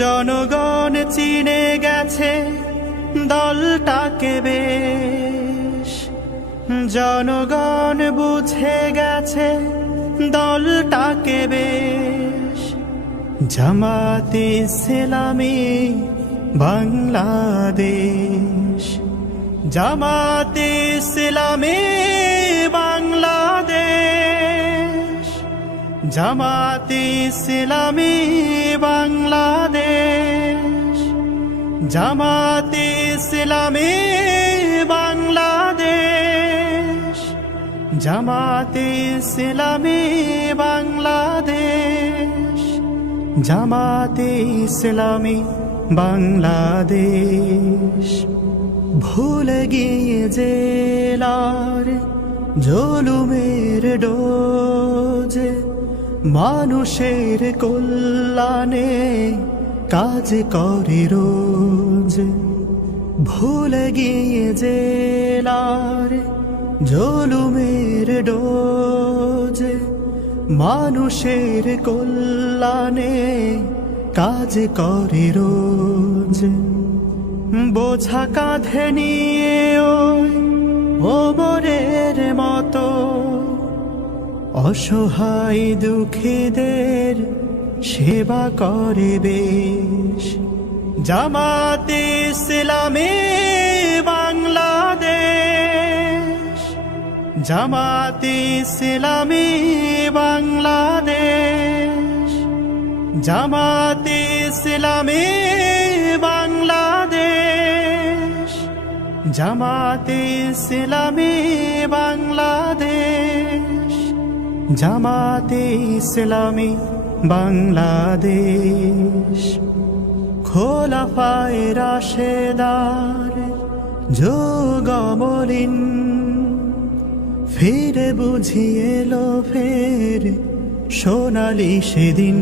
জনগণ চিনে গেছে দলটাকে বেশ, জনগণ বুঝে গেছে দলটাকে বেশ। জামাতে ইসলামী বাংলাদেশ, জামাতে ইসলামী বাংলাদেশ, জামাতে ইসলামী বাংলাদেশ, জামাতে ইসলামী বাংলাদেশ, জামাতে ইসলামী বাংলাদেশ, জামাতে ইসলামী বাংলাদেশ। ভুলে গিয়ে জেলার জুলুমের ডোজ, মানুষের কল্যাণে কাজ করে রোজ। ভুলে গিয়ে জেলার জুলুমের ডোজ, মানুষের কল্যাণে কাজ করে রোজ। বোঝা কাঁধে নিয়ে ওমরের মতো অসহায় দুঃখীদের সেবা করে বেশ। জামাতে ইসলামী বাংলাদেশ, জামাতে ইসলামী বাংলাদেশ, জামাতে ইসলামী বাংলাদেশ, জামাতে ইসলামী বাংলাদেশ, জামাতে ইসলামী বাংলাদেশ। খোলাফায়ে রাশেদার যুগমলিন ফিরে বুঝিয়ে এলো ফের সোনালি সেদিন।